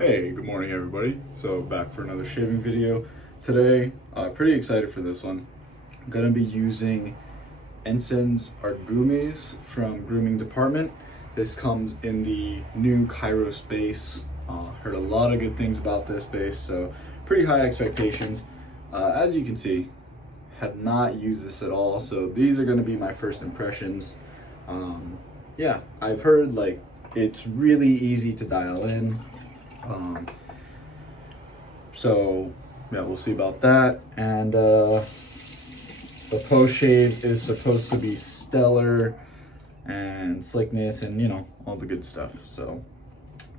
Hey, good morning everybody. So back for another shaving video. Today, pretty excited for this one. I'm gonna be using Ensign's Argumes from Grooming Department. This comes in the new Kairos base. Heard a lot of good things about this base, so pretty high expectations. As you can see, have not used this at all, so these are gonna be my first impressions. Yeah, I've heard like it's really easy to dial in. So yeah, we'll see about that. And the post shave is supposed to be stellar and slickness and all the good stuff. So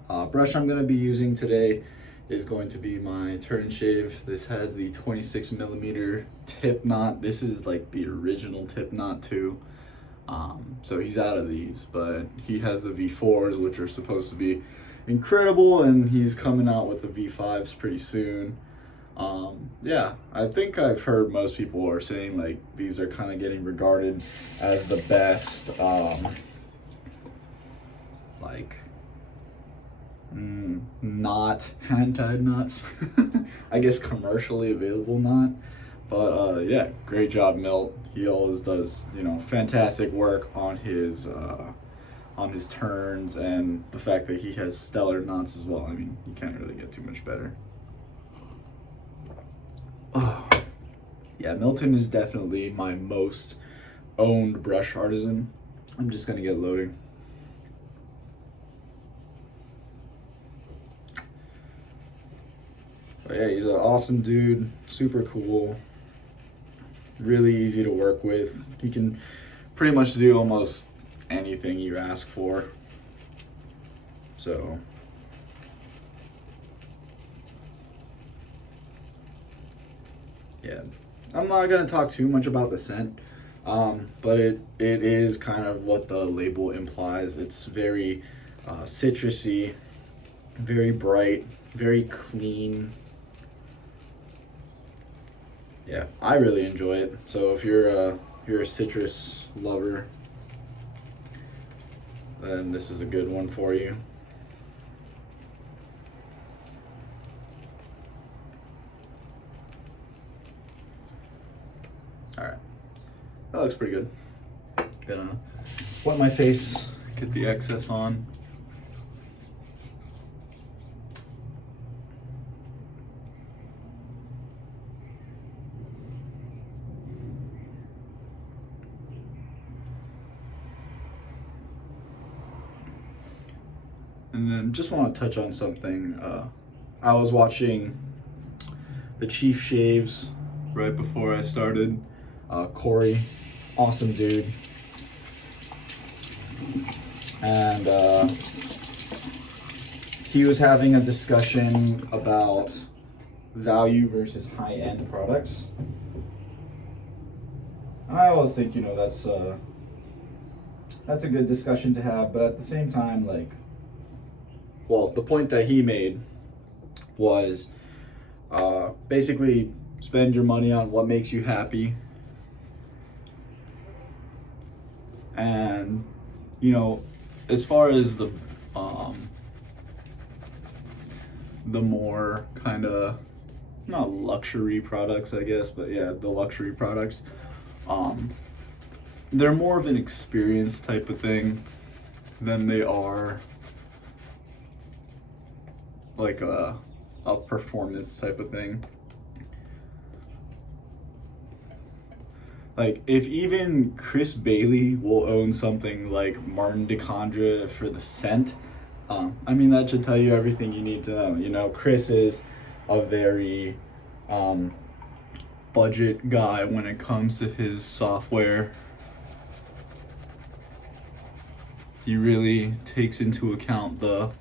brush I'm going to be using today is going to be my turn and shave. This has the 26 millimeter tip knot. This is like the original tip knot too. So he's out of these, but he has the V4s, which are supposed to be incredible, and he's coming out with the V5s pretty soon. Yeah, I think I've heard most people are saying like these are kind of getting regarded as the best not hand-tied knots. I guess commercially available knot. But yeah, great job, Milt. He always does, fantastic work on his turns, and the fact that he has stellar knots as well. I mean, you can't really get too much better. Oh, yeah, Milton is definitely my most owned brush artisan. I'm just gonna get loading. But yeah, he's an awesome dude, super cool, really easy to work with. He can pretty much do almost anything you ask for. So yeah, I'm not gonna talk too much about the scent, but it is kind of what the label implies. It's very citrusy, very bright, very clean. Yeah, I really enjoy it. So if you're a citrus lover, then this is a good one for you. All right, that looks pretty good. Gonna wet my face, get the excess on. And then just want to touch on something. I was watching the Chief Shaves right before I started. Corey, awesome dude. And he was having a discussion about value versus high-end products. And I always think, that's a good discussion to have, but at the same time, the point that he made was basically spend your money on what makes you happy. And, as far as the more kind of, not luxury products, I guess, but yeah, the luxury products, they're more of an experience type of thing than they are like a performance type of thing. Like, if even Chris Bailey will own something like Martin DeCondra for the scent, I mean, that should tell you everything you need to know. Chris is a very budget guy when it comes to his software. He really takes into account the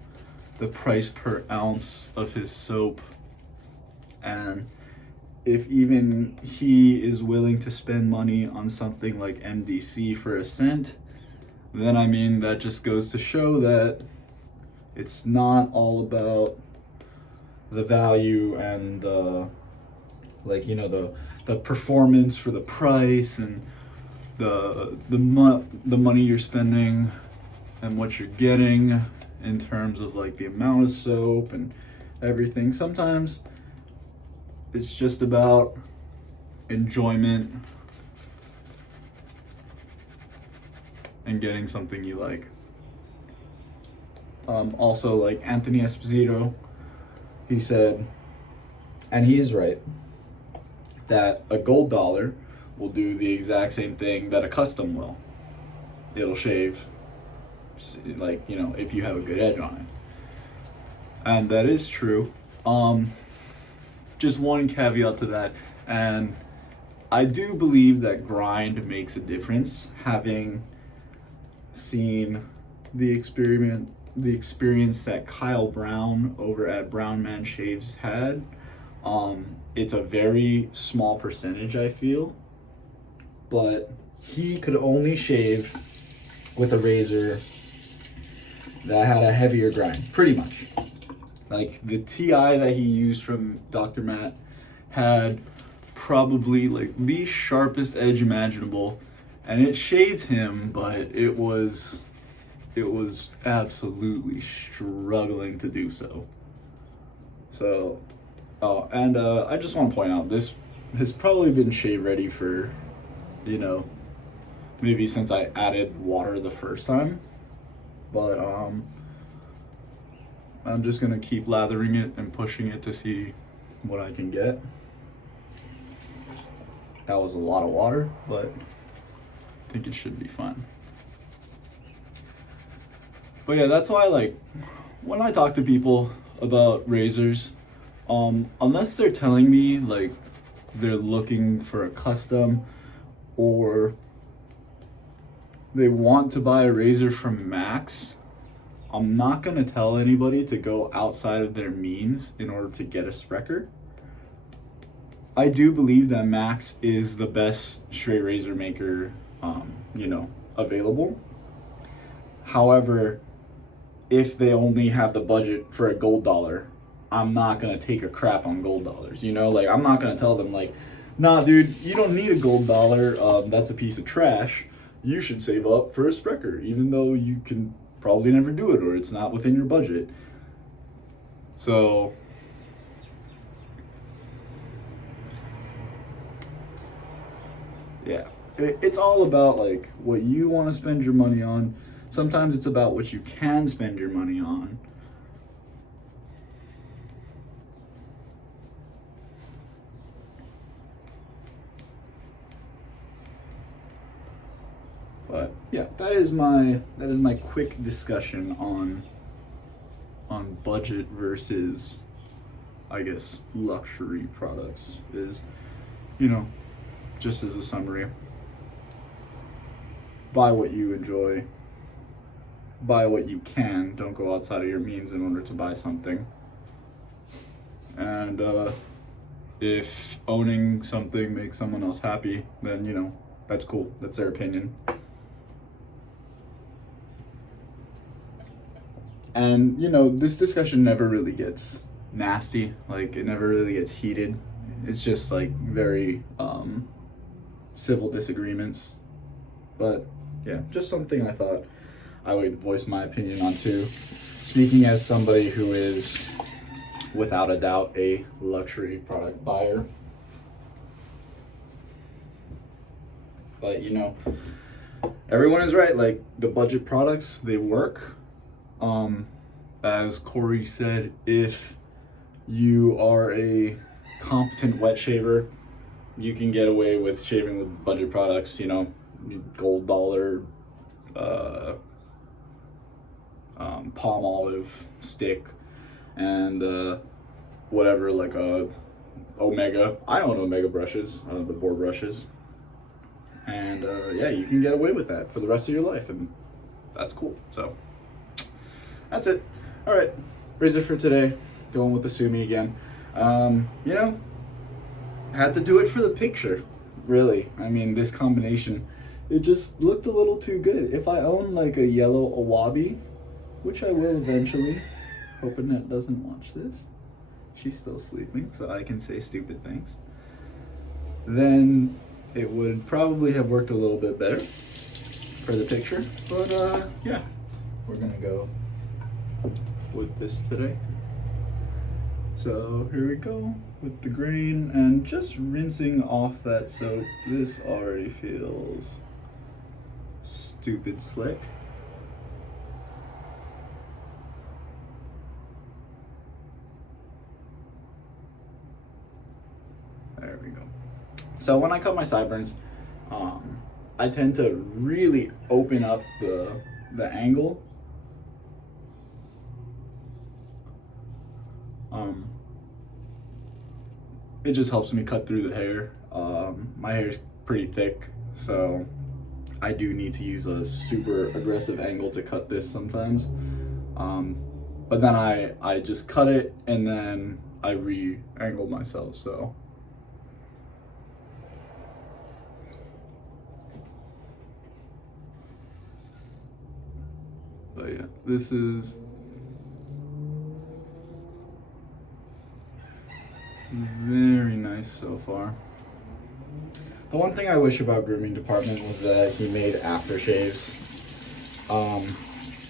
price per ounce of his soap, and if even he is willing to spend money on something like MDC for a scent, then I mean that just goes to show that it's not all about the value and the performance for the price and the money you're spending and what you're getting. in terms of like the amount of soap and everything. Sometimes it's just about enjoyment and getting something you like. Also, like Anthony Esposito, he said, and he's right, that a gold dollar will do the exact same thing that a custom will. It'll shave, like, you know, if you have a good edge on it. And that is true. Just one caveat to that, and I do believe that grind makes a difference. Having seen the experience that Kyle Brown over at Brown Man Shaves had, it's a very small percentage, I feel, but he could only shave with a razor that had a heavier grind, pretty much. Like the TI that he used from Dr. Matt had probably like the sharpest edge imaginable, and it shaved him, but it was absolutely struggling to do so. So, and I just want to point out, this has probably been shave ready for, you know, maybe since I added water the first time, but I'm just gonna keep lathering it and pushing it to see what I can get. That was a lot of water, but I think it should be fine. But yeah, that's why, like, when I talk to people about razors, unless they're telling me like they're looking for a custom or they want to buy a razor from Max, I'm not gonna tell anybody to go outside of their means in order to get a Sprecher. I do believe that Max is the best straight razor maker, you know, available. However, if they only have the budget for a gold dollar, I'm not gonna take a crap on gold dollars. You know, like I'm not gonna tell them like, nah, dude, you don't need a gold dollar. That's a piece of trash. You should save up for a Sprecher, even though you can probably never do it or it's not within your budget. So yeah, it's all about like what you want to spend your money on. Sometimes it's about what you can spend your money on. But yeah, that is my quick discussion on budget versus, I guess, luxury products. Is, you know, just as a summary, buy what you enjoy, buy what you can, don't go outside of your means in order to buy something. And if owning something makes someone else happy, then, you know, that's cool. That's their opinion. And, you know, this discussion never really gets nasty. Like, it never really gets heated. It's just, like, very civil disagreements. But, yeah, just something I thought I would voice my opinion on, too. Speaking as somebody who is, without a doubt, a luxury product buyer. But, you know, everyone is right. Like, the budget products, they work. As Corey said, if you are a competent wet shaver, you can get away with shaving with budget products, you know, gold dollar, palm olive stick, and whatever, like Omega. I own Omega brushes, the board brushes. And yeah, you can get away with that for the rest of your life, and that's cool. So that's it. All right, razor for today. Going with the Sumi again. You know, had to do it for the picture, really. I mean, this combination, it just looked a little too good. If I own like a yellow Awabi, which I will eventually, hoping that doesn't watch this, she's still sleeping, so I can say stupid things, then it would probably have worked a little bit better for the picture. But yeah, we're gonna go with this today. So here we go with the grain and just rinsing off that soap. This already feels stupid slick. There we go. So when I cut my sideburns, I tend to really open up the angle. It just helps me cut through the hair. My hair is pretty thick, so I do need to use a super aggressive angle to cut this sometimes. But then I just cut it and then I re-angle myself, so. But yeah, this is very nice so far. The one thing I wish about grooming department was that he made aftershaves.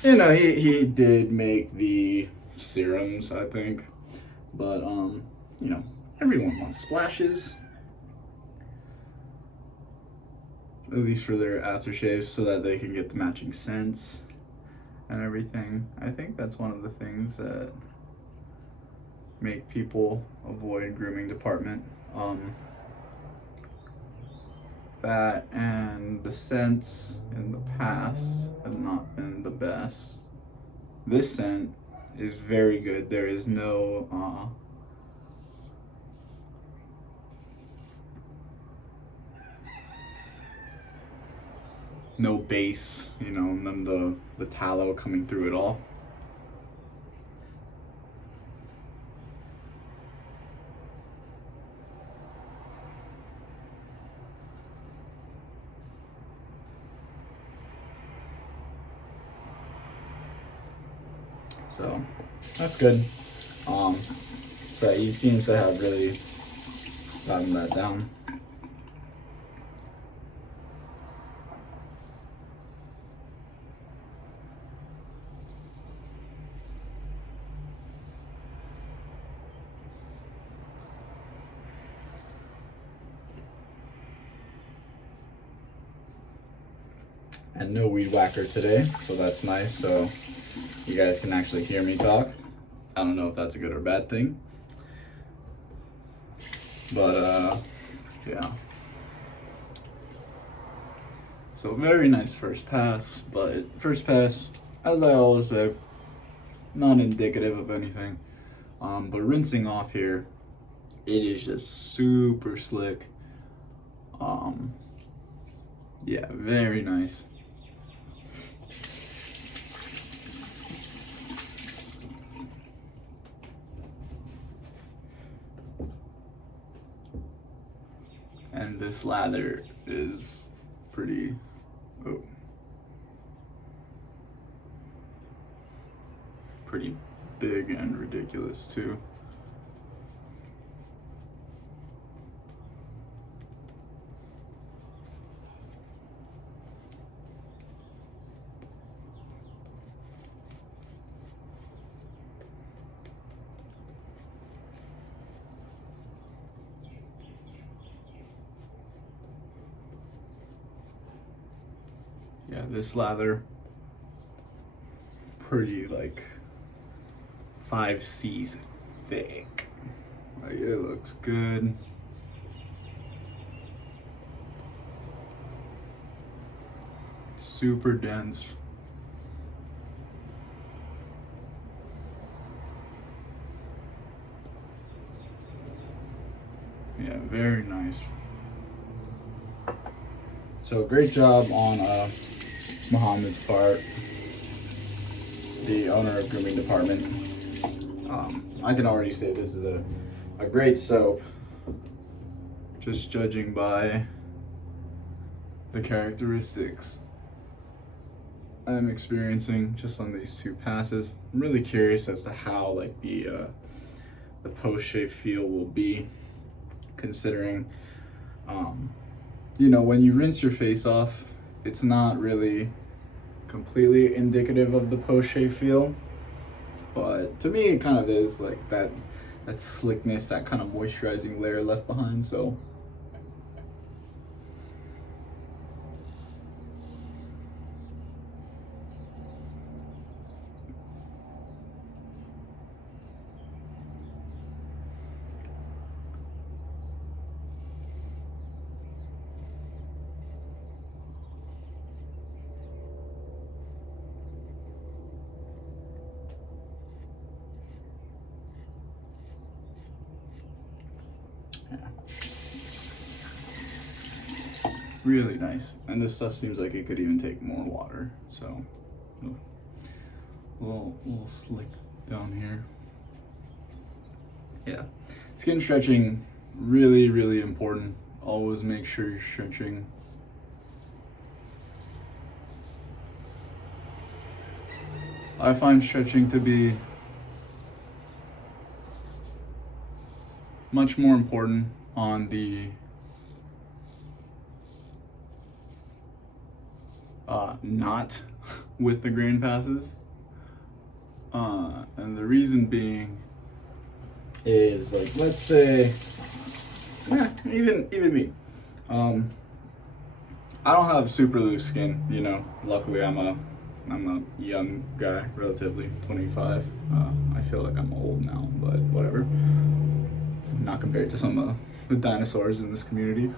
You know, he did make the serums, I think, but you know, everyone wants splashes, at least for their aftershaves, so that they can get the matching scents and everything. I think that's one of the things that make people avoid grooming department. That and the scents in the past have not been the best. This scent is very good. There is no no base, you know, none of the tallow coming through at all. So that's good. So he seems to have really gotten that down. And no weed whacker today, so that's nice. So you guys can actually hear me talk. I don't know if that's a good or bad thing, but yeah. So very nice first pass, but first pass, as I always say, not indicative of anything. But rinsing off here, it is just super slick. Yeah, very nice. And this lather is pretty, pretty big and ridiculous too. Yeah, this lather, pretty like 5Cs thick. Like, it looks good. Super dense. Yeah, very nice. So great job on Muhammad's part, the owner of grooming department. I can already say this is a great soap, just judging by the characteristics I'm experiencing just on these two passes. I'm really curious as to how like the post shave feel will be, considering you know, when you rinse your face off, it's not really completely indicative of the post shave feel. but to me it kind of is like that slickness, that kind of moisturizing layer left behind. So yeah. Really nice. And this stuff seems like it could even take more water. So a little slick down here. Yeah. Skin stretching, really, really important. Always make sure you're stretching. I find stretching to be much more important on the not with the grain passes. And the reason being is, like, let's say, even me. I don't have super loose skin, you know. Luckily, I'm a young guy, relatively, 25. I feel like I'm old now, but whatever. Not compared to some of the dinosaurs in this community.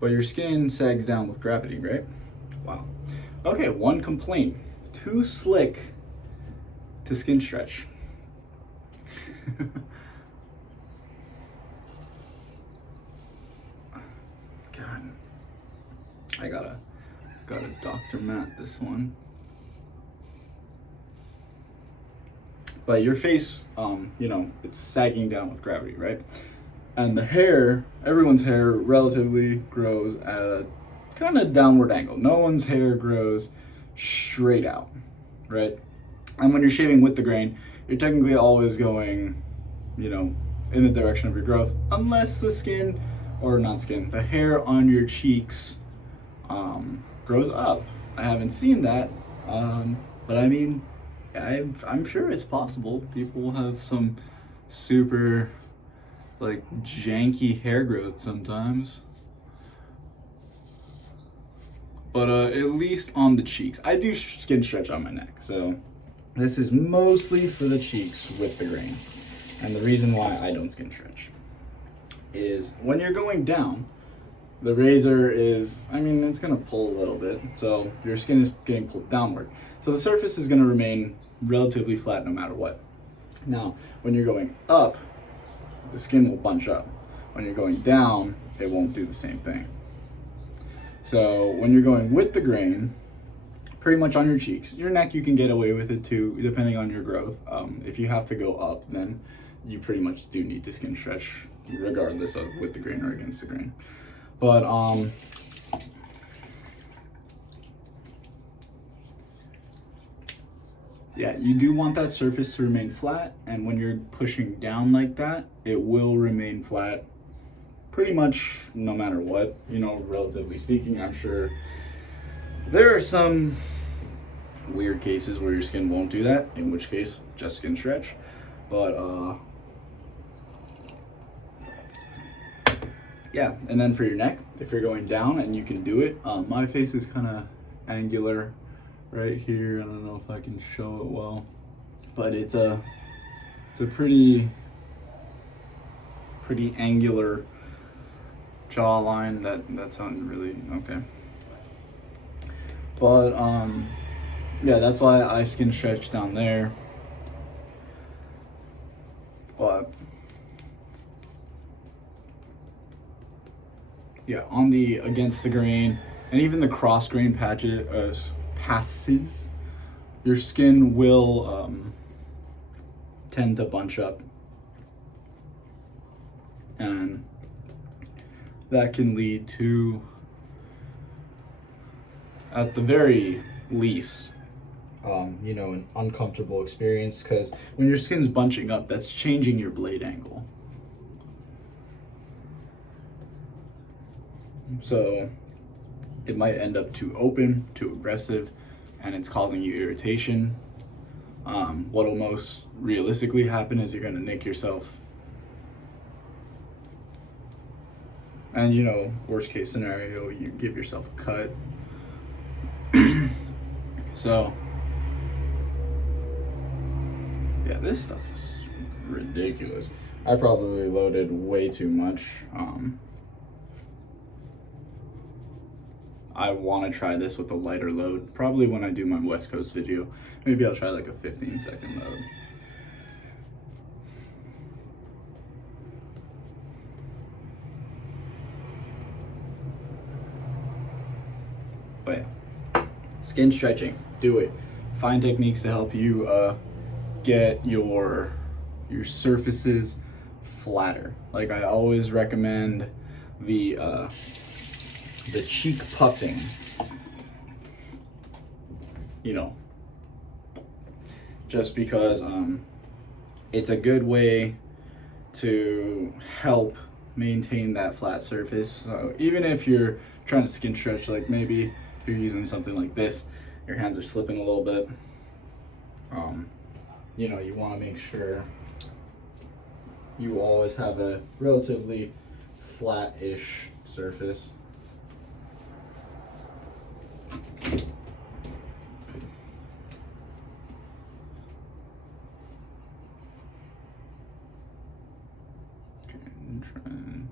But your skin sags down with gravity, right? Wow. Okay, one complaint. Too slick to skin stretch. God. I gotta Dr. Matt this one. But your face, you know, it's sagging down with gravity, right? And the hair, everyone's hair relatively grows at a kind of downward angle. No one's hair grows straight out, right? And when you're shaving with the grain, you're technically always going, you know, in the direction of your growth, unless the skin, or not skin, the hair on your cheeks grows up. I haven't seen that, but I mean, I'm sure it's possible. People have some super, like, janky hair growth sometimes. But at least on the cheeks. I do skin stretch on my neck, so this is mostly for the cheeks with the grain. And the reason why I don't skin stretch is when you're going down, the razor is, I mean, it's gonna pull a little bit, so your skin is getting pulled downward. So the surface is gonna remain relatively flat no matter what. Now, when you're going up, the skin will bunch up. When you're going down, it won't do the same thing. So when you're going with the grain, pretty much on your cheeks, your neck, you can get away with it too, depending on your growth. If you have to go up, then you pretty much do need to skin stretch, regardless of with the grain or against the grain. But yeah, you do want that surface to remain flat, and when you're pushing down like that, it will remain flat pretty much no matter what, you know, relatively speaking. I'm sure there are some weird cases where your skin won't do that, in which case, just skin stretch. But yeah, and then for your neck, if you're going down and you can do it, my face is kind of angular right here. I don't know if I can show it well, but it's a pretty angular jawline. That sounded really okay. But yeah, that's why I skin stretch down there. But yeah, on the against the grain and even the cross grain passes, your skin will tend to bunch up, and that can lead to, at the very least, you know, an uncomfortable experience, because when your skin's bunching up, that's changing your blade angle. So it might end up too open, too aggressive, and it's causing you irritation. What'll most realistically happen is you're gonna nick yourself. And you know, worst case scenario, you give yourself a cut. So, yeah, this stuff is ridiculous. I probably loaded way too much. I want to try this with a lighter load. Probably when I do my West Coast video. Maybe I'll try like a 15-second load. But yeah, skin stretching, do it. Find techniques to help you get your surfaces flatter. Like I always recommend the cheek puffing, you know, just because it's a good way to help maintain that flat surface. So even if you're trying to skin stretch, like maybe if you're using something like this, your hands are slipping a little bit, you know, you want to make sure you always have a relatively flat-ish surface.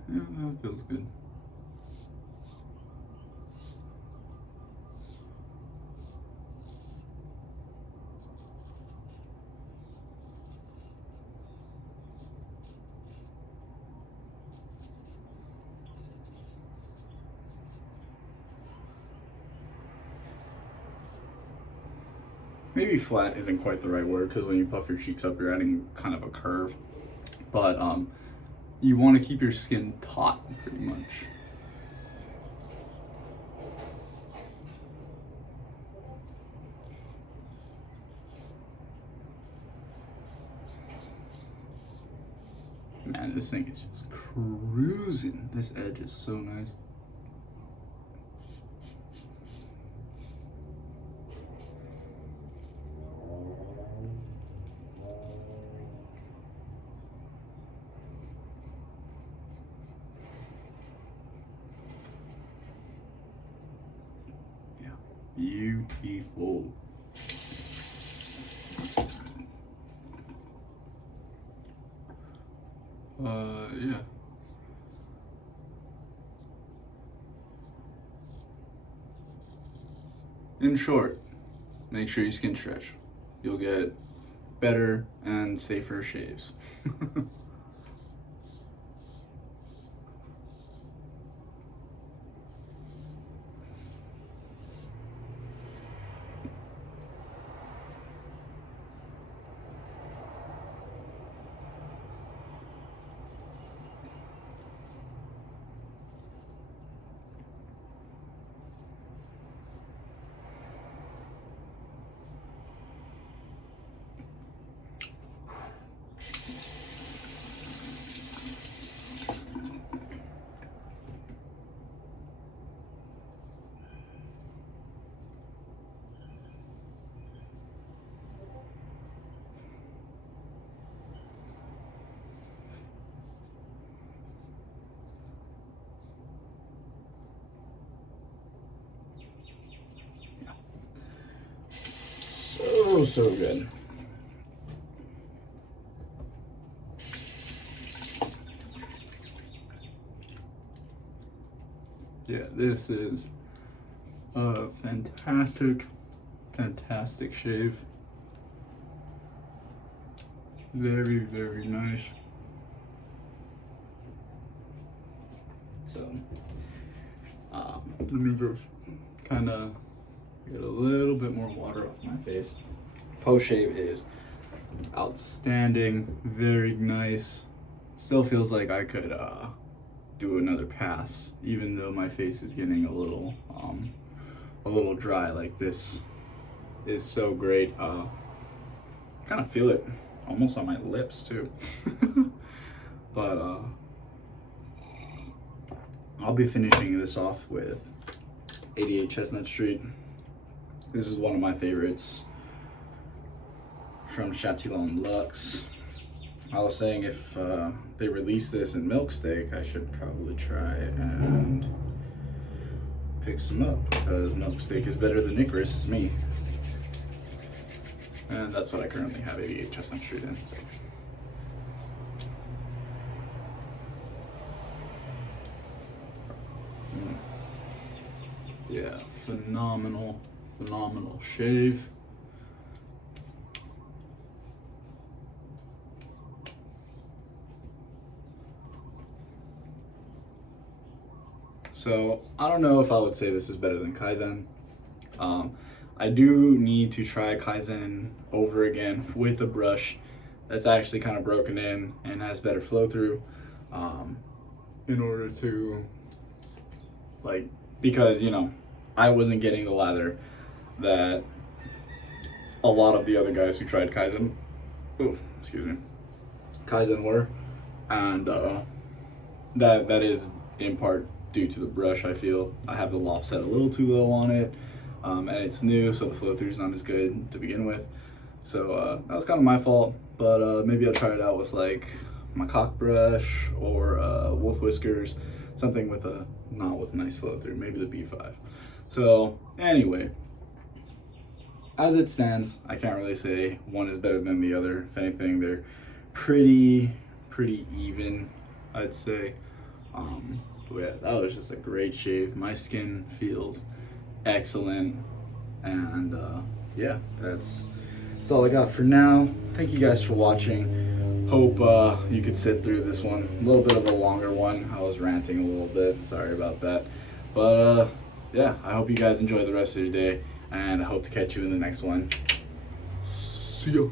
Yeah, that feels good. Maybe flat isn't quite the right word, because when you puff your cheeks up, you're adding kind of a curve. But you want to keep your skin taut, pretty much. Man, this thing is just cruising. This edge is so nice. Beautiful. Yeah. In short, make sure you skin stretch. You'll get better and safer shaves. So good. Yeah, this is a fantastic shave. Very, very nice. So, let me just kind of get a little bit more water off my face. Post shave is outstanding, very nice. Still feels like I could do another pass, even though my face is getting a little dry. Like, this is so great. Kind of feel it almost on my lips too. But I'll be finishing this off with 88 Chestnut Street. This is one of my favorites from Chatillon Luxe. I was saying if they release this in Milk Steak, I should probably try and pick some up, because Milk Steak is better than Icarus to me. And that's what I currently have 88 Chestnut Street in. So. Yeah, phenomenal shave. So I don't know if I would say this is better than Kaizen. I do need to try Kaizen over again with a brush that's actually kind of broken in and has better flow through, in order to, like, because, you know, I wasn't getting the lather that a lot of the other guys who tried Kaizen, Kaizen were, and that is in part due to the brush. I feel I have the loft set a little too low on it, and it's new, so the flow through is not as good to begin with. So that was kind of my fault, but maybe I'll try it out with like my cock brush or wolf whiskers, something with a not with nice flow through, maybe the B5. So anyway, as it stands, I can't really say one is better than the other. If anything, they're pretty even, I'd say. But yeah, that was just a great shave. My skin feels excellent, and yeah, that's all I got for now. Thank you guys for watching. Hope you could sit through this one. A little bit of a longer one. I was ranting a little bit. Sorry about that. But yeah, I hope you guys enjoy the rest of your day, and I hope to catch you in the next one. See ya.